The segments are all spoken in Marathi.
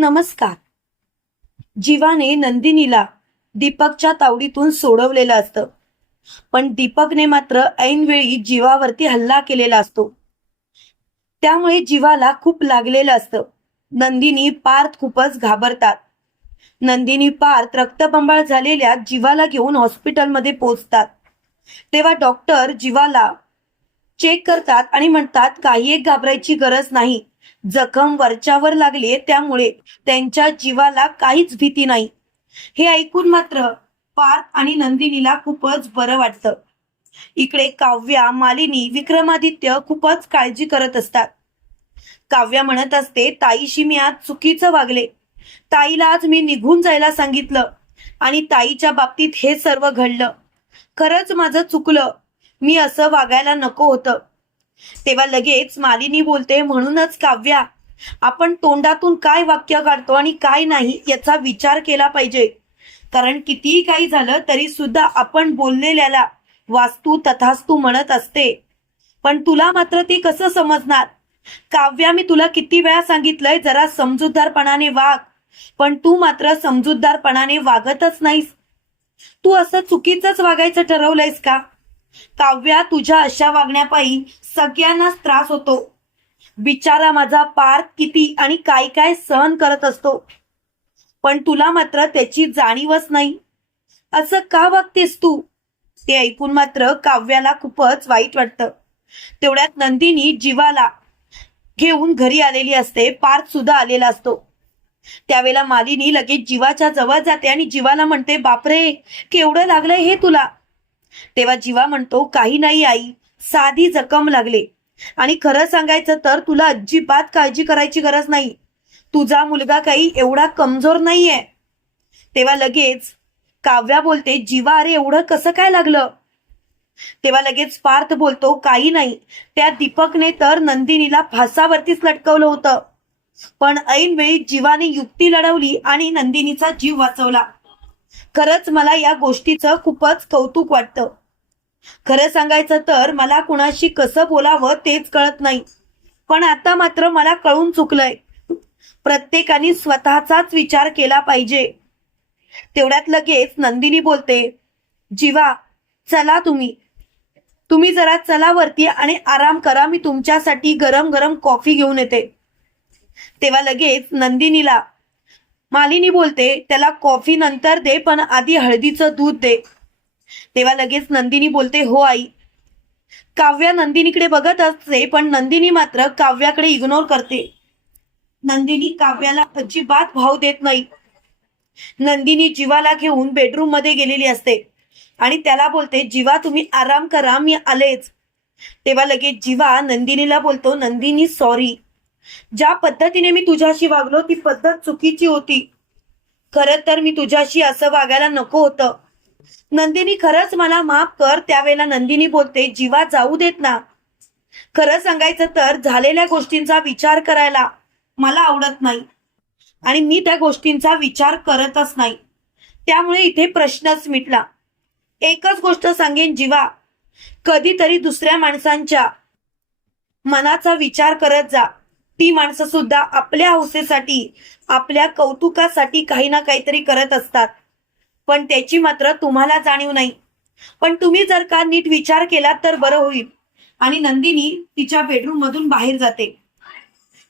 नमस्कार. जीवाने नंदिनीला दीपकच्या तावडीतून सोडवलेलं असतं. पण दीपकने मात्र ऐनवेळी जीवावरती हल्ला केलेला असतो. त्यामुळे जीवाला खूप लागलेलं असतं. नंदिनी पार्थ खूपच घाबरतात. नंदिनी पार्थ रक्तबंबाळ झालेल्या जीवाला घेऊन हॉस्पिटलमध्ये पोहोचतात. तेव्हा डॉक्टर जीवाला चेक करतात आणि म्हणतात काही एक घाबरायची गरज नाही. जखम वरच्यावर लागली त्यामुळे त्यांच्या जीवाला काहीच भीती नाही. हे ऐकून मात्र पार्थ आणि नंदिनीला खूपच बरं वाटतं. इकडे काव्या मालिनी विक्रमादित्य खूपच काळजी करत असतात. काव्या म्हणत असते ताईशी मी आज चुकीचं वागले. ताईला आज मी निघून जायला सांगितलं आणि ताईच्या बाबतीत हे सर्व घडलं. खरंच माझं चुकलं. मी असं वागायला नको होतं. तेव्हा लगेच मालिनी बोलते म्हणूनच काव्या आपण तोंडातून काय वाक्य काढतो आणि काय नाही याचा विचार केला पाहिजे. कारण कितीही काही झालं तरी सुद्धा आपण बोललेल्याला वास्तू तथास्तू म्हणत असते. पण तुला मात्र ते कसं समजणार? काव्या मी तुला किती वेळा सांगितलंय जरा समजूतदारपणाने वाग. पण तू मात्र समजूतदारपणाने वागतच नाहीस. तू असं चुकीचंच वागायचं ठरवलंयस का? काव्या तुझ्या अशा वागण्यापायी सगळ्यांनाच त्रास होतो. बिचारा माझा पार्थ किती आणि काय काय सहन करत असतो. पण तुला मात्र त्याची जाणीवच नाही. असं का वागतेस तू? ते ऐकून मात्र काव्याला खूपच वाईट वाटतं. तेवढ्यात नंदिनी जीवाला घेऊन घरी आलेली असते पार्थ सुद्धा आलेला असतो. त्यावेळेला मालिनी लगेच जीवाच्या जवळ जाते आणि जीवाला म्हणते बापरे केवढं लागलंय हे तुला? तेव्हा जीवा म्हणतो काही नाही आई साधी जखम लागले. आणि खरं सांगायचं तर तुला अजिबात काळजी करायची गरज नाही. तुझा मुलगा काही एवढा कमजोर नाहीये. तेव्हा लगेच काव्या बोलते जीवा अरे एवढं कसं काय लागलं? तेव्हा लगेच पार्थ बोलतो काही नाही. त्या दीपकने तर नंदिनीला फासावरतीच लटकवलं होतं. पण ऐन वेळी जीवाने युक्ती लढवली आणि नंदिनीचा जीव वाचवला. खरंच मला या गोष्टीचं खूपच कौतुक वाटतं. खरं सांगायचं तर मला कुणाशी कसं बोलावं तेच कळत नाही. पण आता मात्र मला कळून चुकलंय. प्रत्येकाने स्वतःचाच विचार केला पाहिजे. तेवढ्यात लगेच नंदिनी बोलते जीवा चला तुम्ही. तुम्ही जरा चला वरती आणि आराम करा मी तुमच्यासाठी गरम गरम कॉफी घेऊन येते. तेव्हा लगेच नंदिनीला मालिनी बोलते त्याला कॉफी नंतर दे पण आधी हळदीचं दूध दे. तेव्हा लगेच नंदिनी बोलते हो आई. काव्या नंदिनीकडे बघत असते पण नंदिनी मात्र काव्याकडे इग्नोर करते. नंदिनी काव्याला अजिबात भाव देत नाही. नंदिनी जीवाला घेऊन बेडरूममध्ये गेलेली असते आणि त्याला बोलते जीवा तुम्ही आराम करा मी आलेच. तेव्हा लगेच जीवा नंदिनीला बोलतो नंदिनी सॉरी ज्या पद्धतीने मी तुझ्याशी वागलो ती पद्धत चुकीची होती. खर तर मी तुझ्याशी असं वागायला नको होतं. नंदिनी खरंच मला माफ कर त्यावेळेला नंदिनी बोलते जीवा जाऊ देत ना. खरं सांगायचं तर झालेल्या गोष्टींचा विचार करायला मला आवडत नाही. आणि मी त्या गोष्टींचा विचार करतच नाही. त्यामुळे इथे प्रश्नच मिटला. एकच गोष्ट सांगेन जीवा. कधीतरी दुसऱ्या माणसांच्या मनाचा विचार करत जा. ती माणसं सुद्धा आपल्या हौसेसाठी आपल्या कौतुकासाठी काही ना काहीतरी करत असतात. पण त्याची मात्र तुम्हाला जाणीव नाही. पण तुम्ही जर का नीट विचार केला तर बरं होईल. आणि नंदिनी तिच्या बेडरूम मधून बाहेर जाते.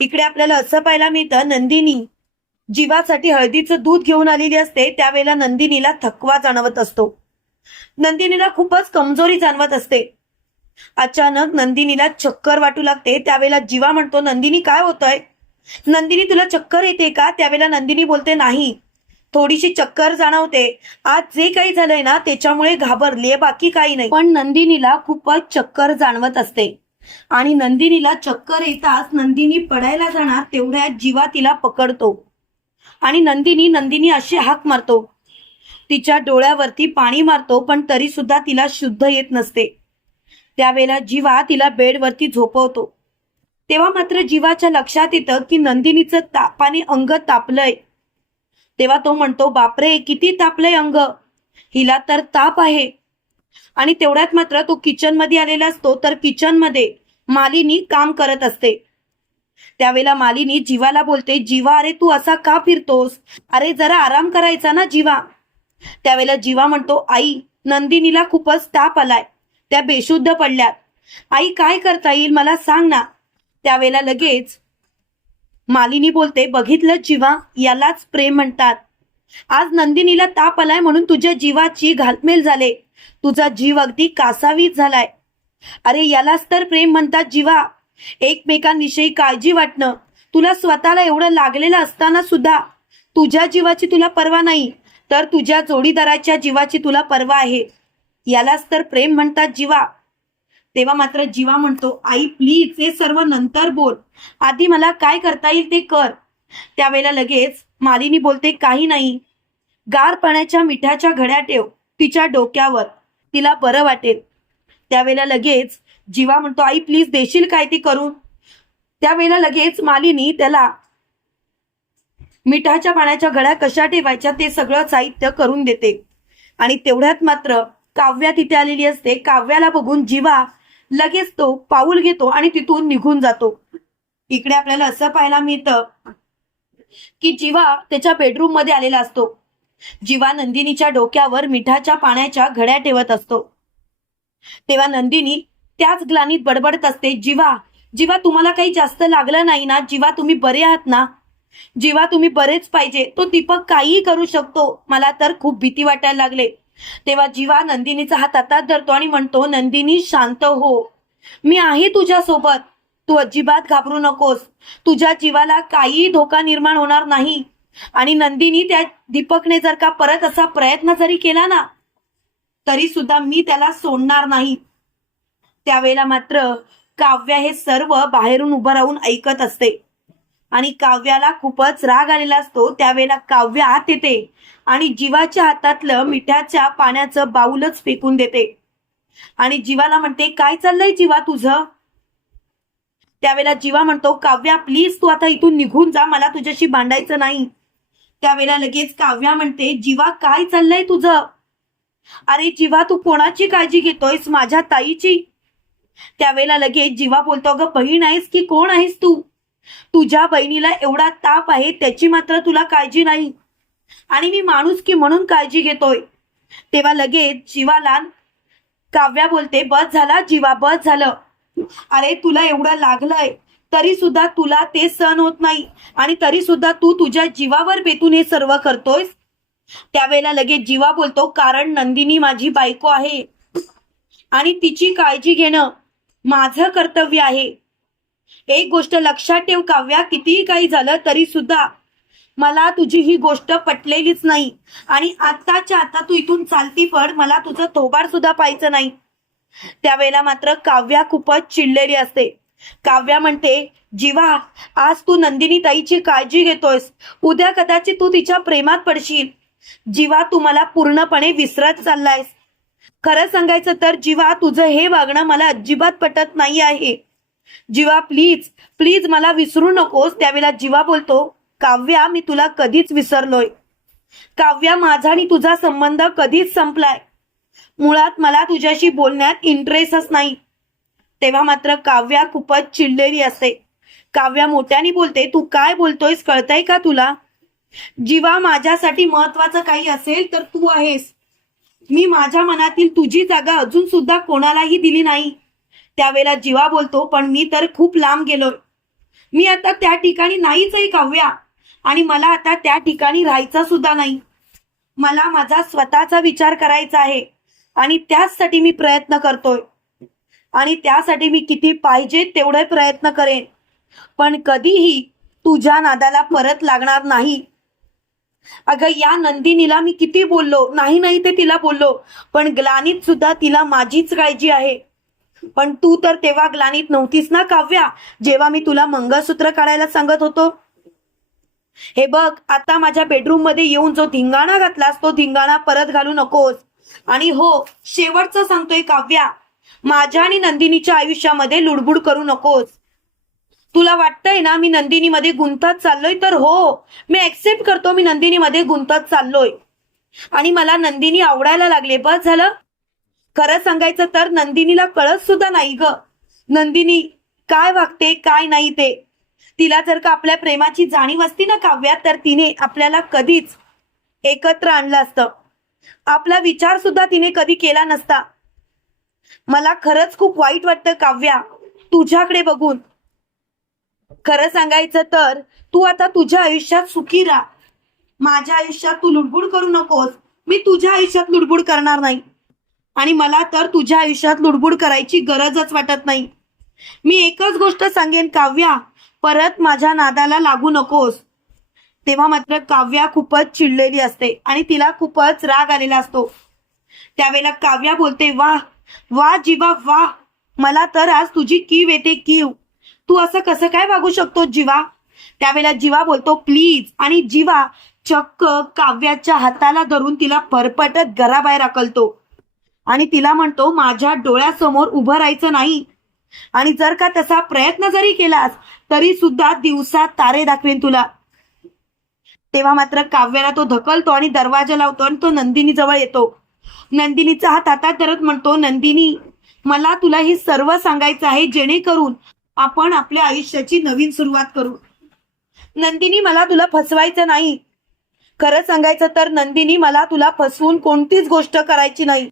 इकडे आपल्याला असं पाहायला मिळतं नंदिनी जीवासाठी हळदीचं दूध घेऊन आलेली असते त्यावेळेला नंदिनीला थकवा जाणवत असतो. नंदिनीला खूपच कमजोरी जाणवत असते. अचानक नंदिनीला चक्कर वाटू लागते. त्यावेळेला जीवा म्हणतो नंदिनी काय होतंय? नंदिनी तुला चक्कर येते का? त्यावेळेला नंदिनी बोलते नाही. थोडीशी चक्कर जाणवते. आज जे काही झालंय ना त्याच्यामुळे घाबरले बाकी काही नाही. पण नंदिनीला खूपच चक्कर जाणवत असते. आणि नंदिनीला चक्कर येताच नंदिनी पडायला जाणार तेवढ्या जीवा तिला पकडतो. आणि नंदिनी नंदिनी अशी हाक मारतो. तिच्या डोळ्यावरती पाणी मारतो पण तरी सुद्धा तिला शुद्ध येत नसते. त्यावेळेला जीवा तिला बेडवरती झोपवतो. तेव्हा मात्र जीवाच्या लक्षात येतं की नंदिनीचं तापाने अंग तापलंय. तेव्हा तो म्हणतो बापरे किती तापलंय अंग. हिला तर ताप आहे. आणि तेवढ्यात मात्र तो किचनमध्ये आलेला असतो तर किचनमध्ये मालिनी काम करत असते. त्यावेळेला मालिनी जीवाला बोलते जीवा अरे तू असा का फिरतोस? अरे जरा आराम करायचा ना जीवा. त्यावेळेला जीवा म्हणतो आई नंदिनीला खूपच ताप आलाय. त्या बेशुद्ध पडल्यात. आई काय करता येईल मला सांग ना. त्यावेळेला लगेच मालिनी बोलते बघितलं जीवा यालाच प्रेम म्हणतात. आज नंदिनीला ताप आलाय म्हणून तुझ्या जीवाची घालमेल झाले. तुझा जीव अगदी कासावीस झालाय. अरे यालाच तर प्रेम म्हणतात जीवा. एकमेकांविषयी काळजी वाटणं. तुला स्वतःला एवढं लागलेलं असताना सुद्धा. तुझ्या जीवाची तुला पर्वा नाही तर तुझ्या जोडीदाराच्या जीवाची तुला पर्वा आहे. यालाच तर प्रेम म्हणतात जीवा. तेव्हा मात्र जीवा म्हणतो आई प्लीज हे सर्व नंतर बोल. आधी मला काय करता येईल ते कर. त्यावेळेला लगेच मालिनी बोलते काही नाही. गार पाण्याच्या मिठाच्या घड्या ठेव तिच्या डोक्यावर. तिला बरं वाटेल. त्यावेळेला लगेच जीवा म्हणतो आई प्लीज देशील काय ती करून? त्यावेळेला लगेच मालिनी त्याला मिठाच्या पाण्याच्या घड्या कशा ठेवायच्या ते सगळं साहित्य करून देते. आणि तेवढ्यात मात्र काव्या तिथे आलेली असते. काव्याला बघून जीवा लगेच तो पाऊल घेतो आणि तिथून निघून जातो. इकडे आपल्याला असं पाहायला मिळतं की जीवा त्याच्या बेडरूममध्ये आलेला असतो. जीवा नंदिनीच्या डोक्यावर मिठाच्या पाण्याच्या घड्या ठेवत असतो. तेव्हा नंदिनी त्याच ग्लानीत बडबडत असते जीवा जीवा तुम्हाला काही जास्त लागलं नाही ना? जीवा तुम्ही बरे आहात ना? जीवा तुम्ही बरेच पाहिजे. तो दीपक काहीही करू शकतो. मला तर खूप भीती वाटायला लागले. तेव्हा जीवा नंदिनीचा हात हातात धरतो आणि म्हणतो नंदिनी शांत हो. मी आहे तुझ्या सोबत तू अजिबात घाबरू नकोस. तुझ्या जीवाला काही धोका निर्माण होणार नाही. आणि नंदिनी त्या दीपकने जर का परत असा प्रयत्न जरी केला ना तरी सुद्धा मी त्याला सोडणार नाही. त्यावेळेला मात्र काव्या हे सर्व बाहेरून उभं राहून ऐकत असते. आणि काव्याला खूपच राग आलेला असतो त्यावेळेला काव्या आत येते आणि जीवाच्या हातातलं मिठाच्या पाण्याचं बाऊलच फेकून देते. आणि जीवाला म्हणते काय चाललंय जीवा तुझं? त्यावेळेला जीवा म्हणतो काव्या प्लीज तू आता इथून निघून जा मला तुझ्याशी भांडायचं नाही. त्यावेळेला लगेच काव्या म्हणते जीवा काय चाललंय तुझं? अरे जीवा तू कोणाची काळजी घेतोयस? माझ्या ताईची. त्यावेळेला लगेच जीवा बोलतो ग बहीण आहेस की कोण आहेस तू? तुझ्या बहिणीला एवढा ताप आहे त्याची मात्र तुला काळजी नाही. आणि मी माणूस की म्हणून काळजी घेतोय? तेव्हा लगेच जीवाला काव्या बोलते बस झाला जीवा बस झालं. अरे तुला एवढं लागलंय तरी सुद्धा तुला ते सहन होत नाही. आणि तरी सुद्धा तू तुझ्या जीवावर बेतून हे सर्व करतोयस? त्यावेळेला लगेच जीवा बोलतो कारण नंदिनी माझी बायको आहे. आणि तिची काळजी घेणं माझं कर्तव्य आहे. एक गोष्ट लक्षात ठेव काव्या कितीही काही झालं तरी सुद्धा मला तुझी ही गोष्ट पटलेलीच नाही. आणि आत्ताच्या आता तू इथून चालती पड मला तुझं थोबाड सुद्धा पाहायचं नाही. त्यावेळेला मात्र काव्या खूपच चिडलेली असते. काव्या म्हणते जीवा आज तू नंदिनी ताईची काळजी घेतोयस. उद्या कदाचित तू तिच्या प्रेमात पडशील. जीवा तू मला पूर्णपणे विसरत चाललायस. खरं सांगायचं तर जीवा तुझं हे वागणं मला अजिबात पटत नाही आहे. जीवा प्लीज प्लीज मला विसरू नकोस. त्यावेळेला जीवा बोलतो काव्या मी तुला कधीच विसरलोय. काव्या माझा आणि तुझा संबंध कधीच संपलाय. मुळात मला तुझ्याशी बोलण्यात इंटरेस्टच नाही. तेव्हा मात्र काव्या खूपच चिडलेली असते. काव्या मोठ्याने बोलते तू काय बोलतोयस? कळतंय का तुला? जीवा माझ्यासाठी महत्वाचं काही असेल तर तू आहेस. मी माझ्या मनातील तुझी जागा अजून सुद्धा कोणालाही दिली नाही. त्यावेळेला जीवा बोलतो पण मी तर खूप लांब गेलोय मी आता त्या ठिकाणी नाहीच आहे काव्या. आणि मला आता त्या ठिकाणी राहायचं सुद्धा नाही. मला माझा स्वतःचा विचार करायचा आहे. आणि त्याचसाठी मी प्रयत्न करतोय. आणि त्यासाठी मी किती पाहिजे तेवढे प्रयत्न करेन. पण कधीही तुझ्या नादाला परत लागणार नाही. अगं या नंदिनीला मी किती बोललो? नाही नाही ते तिला बोललो. पण ग्लानीत सुद्धा तिला माझीच काळजी आहे. पण तू तर तेव्हा ग्लानीत नव्हतीस ना काव्या? जेव्हा मी तुला मंगळसूत्र काढायला सांगत होतो. हे बघ आता माझ्या बेडरूममध्ये येऊन जो धिंगाणा घातलास तो धिंगाणा परत घालू नकोस. आणि हो शेवटचं सांगतोय काव्या माझ्या आणि नंदिनीच्या आयुष्यामध्ये लुडबुड करू नकोस. तुला वाटतंय ना मी नंदिनीमध्ये गुंतत चाललोय? तर हो मी ऍक्सेप्ट करतो मी नंदिनीमध्ये गुंतत चाललोय. आणि मला नंदिनी आवडायला लागले बस झालं? खरं सांगायचं तर नंदिनीला कळत सुद्धा नाही ग. नंदिनी काय वागते काय नाही ते. तिला जर का आपल्या प्रेमाची जाणीव असती ना काव्यात तर तिने आपल्याला कधीच एकत्र आणलं असतं. आपला विचार सुद्धा तिने कधी केला नसता. मला खरंच खूप वाईट वाटतं काव्या तुझ्याकडे बघून. खरं सांगायचं तर तू आता तुझ्या आयुष्यात सुखी राहा. माझ्या आयुष्यात तू लुडबुड करू नकोस. मी तुझ्या आयुष्यात लुडबुड करणार नाही. आणि मला तर तुझ्या आयुष्यात लुडबुड करायची गरजच वाटत नाही. मी एकच गोष्ट सांगेन काव्या परत माझ्या नादाला लागू नकोस. तेव्हा मात्र काव्या खूपच चिडलेली असते आणि तिला खूपच राग आलेला असतो. त्यावेळेला काव्या बोलते वा वा जीवा वा मला तर आज तुझी कीव येते कीव. तू असं कसं काय वागू शकतो जीवा? त्यावेळेला जीवा बोलतो प्लीज. आणि जीवा चक्क काव्याच्या हाताला धरून तिला परपटत घराबाहेर अकलतो आणि तिला म्हणतो माझ्या डोळ्यासमोर उभं राहायचं नाही. आणि जर का तसा प्रयत्न जरी केलास तरी सुद्धा दिवसात तारे दाखवेन तुला. तेव्हा मात्र काव्याला तो धकलतो आणि दरवाजा लावतो आणि तो नंदिनी जवळ येतो. नंदिनीचा हात हातात धरत म्हणतो नंदिनी मला तुला हे सर्व सांगायचं आहे जेणेकरून आपण आपल्या आयुष्याची नवीन सुरुवात करू. नंदिनी मला तुला फसवायचं नाही. खरं सांगायचं तर नंदिनी मला तुला फसवून कोणतीच गोष्ट करायची नाही.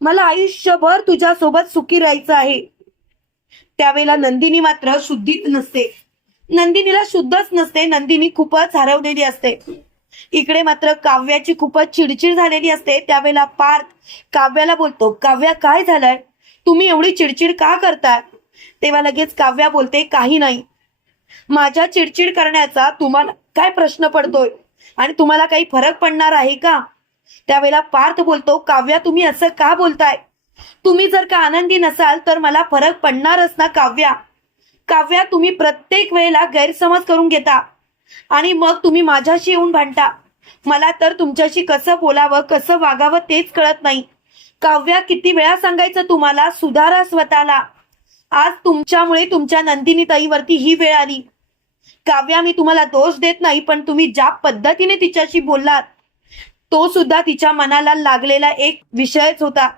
मला आयुष्यभर तुझ्यासोबत सुखी राहायचं आहे. त्यावेळेला नंदिनी मात्र शुद्धीत नसते. नंदिनीला शुद्धच नसते. नंदिनी खूपच हरवलेली असते. इकडे मात्र काव्याची खूपच चिडचिड झालेली असते. त्यावेळेला पार्थ काव्याला बोलतो काव्या काय झालंय? तुम्ही एवढी चिडचिड का करताय? तेव्हा लगेच काव्या बोलते काही नाही. माझ्या चिडचिड करण्याचा तुम्हाला काय प्रश्न पडतोय? आणि तुम्हाला काही फरक पडणार आहे का? त्यावेळेला पार्थ बोलतो काव्या तुम्ही असं का बोलताय? तुम्ही जर का आनंदी नसाल तर मला फरक पडणारच ना काव्या. काव्या तुम्ही प्रत्येक वेळेला गैरसमज करून घेता आणि मग तुम्ही माझ्याशी येऊन भांडता. मला तर तुमच्याशी कसं बोलावं कसं वागावं तेच कळत नाही. काव्या किती वेळा सांगायचं तुम्हाला? सुधारा स्वतःला. आज तुमच्यामुळे तुमच्या नंदिनी ताईवरती ही वेळ आली. काव्या मी तुम्हाला दोष देत नाही पण तुम्ही ज्या पद्धतीने तिच्याशी बोललात तो सुद्धा तिच्या मनाला लागलेला एक विषयच होता.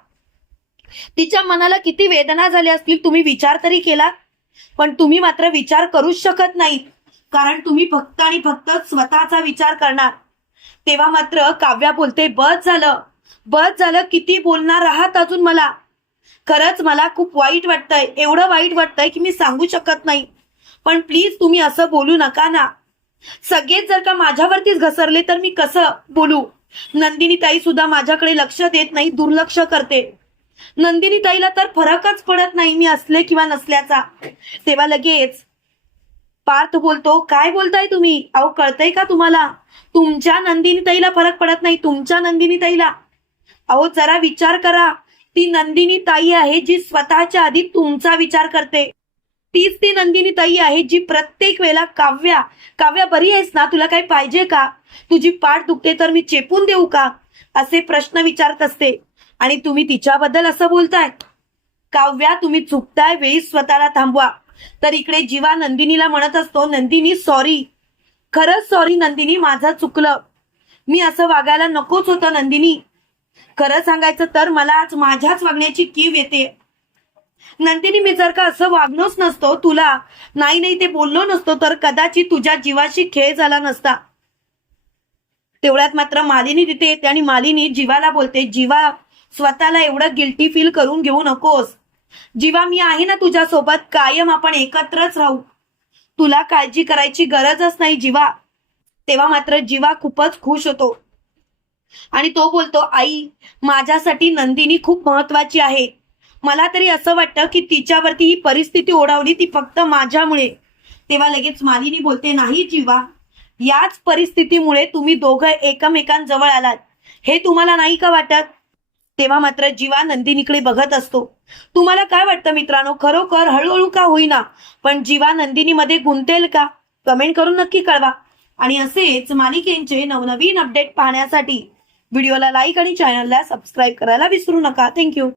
तिच्या मनाला किती वेदना झाल्या असतील तुम्ही विचार तरी केला. पण तुम्ही मात्र विचार करूच शकत नाही. कारण तुम्ही फक्त आणि फक्त स्वतःचा विचार करणार. तेव्हा मात्र काव्या बोलते बस झालं. बस झालं किती बोलणार आहात अजून मला? खरंच मला खूप वाईट वाटतंय. एवढं वाईट वाटतंय की मी सांगू शकत नाही. पण प्लीज तुम्ही असं बोलू नका ना. सगळेच जर का माझ्यावरतीच घसरले तर मी कसं बोलू? नंदिनी ताई सुद्धा माझ्याकडे लक्ष देत नाही दुर्लक्ष करते. नंदिनी ताईला तर फरकच पडत नाही मी असले किंवा नसल्याचा. तेव्हा लगेच पार्थ बोलतो काय बोलताय तुम्ही? अहो कळतंय का तुम्हाला? तुमच्या नंदिनी ताईला फरक पडत नाही तुमच्या नंदिनी ताईला अहो जरा विचार करा. ती नंदिनी ताई आहे जी स्वतःच्या आधी तुमचा विचार करते. तीच ती नंदिनी ताई आहे जी प्रत्येक वेळेला काव्या काव्या बरी आहेस ना? तुला काही पाहिजे का? तुझी पाठ दुखते तर मी चेपून देऊ का? असे प्रश्न विचारत असते. आणि तुम्ही तिच्याबद्दल असं बोलताय. काव्या तुम्ही चुकताय वेळी स्वतःला थांबवा. तर इकडे जीवा नंदिनीला म्हणत असतो नंदिनी सॉरी खरंच सॉरी नंदिनी माझं चुकलं. मी असं वागायला नकोच होतं नंदिनी. खरं सांगायचं तर मला आज माझ्याच वागण्याची कीव येते. नंदिनी मी जर का असं वागलोच नसतो तुला नाही नाही ते बोललो नसतो तर कदाचित तुझ्या जीवाशी खेळ झाला नसता. तेवढ्यात मात्र मालिनी तिथे येते आणि मालिनी जीवाला बोलते जीवा स्वतःला एवढं गिल्टी फील करून घेऊ नकोस. जीवा मी आहे ना तुझ्या सोबत कायम आपण एकत्रच राहू. तुला काळजी करायची गरजच नाही जीवा. तेव्हा मात्र जीवा खूपच खुश होतो. आणि तो बोलतो आई माझ्यासाठी नंदिनी खूप महत्वाची आहे. मला तरी असं वाटतं की तिच्यावरती ही परिस्थिती ओढावली ती फक्त माझ्यामुळे. तेव्हा लगेच मालिनी बोलते नाही जीवा याच परिस्थितीमुळे तुम्ही दोघं एकमेकांजवळ आलात. हे तुम्हाला नाही का वाटत? तेव्हा मात्र जीवा नंदिनीकडे बघत असतो. तुम्हाला काय वाटतं मित्रांनो? खरोखर हळूहळू का होईना? पण जीवा नंदिनीमध्ये गुंतेल का? कमेंट करून नक्की कळवा. आणि असेच मालिकेंचे नवनवीन अपडेट पाहण्यासाठी व्हिडिओला लाईक आणि चॅनलला सबस्क्राईब करायला विसरू नका. थँक्यू.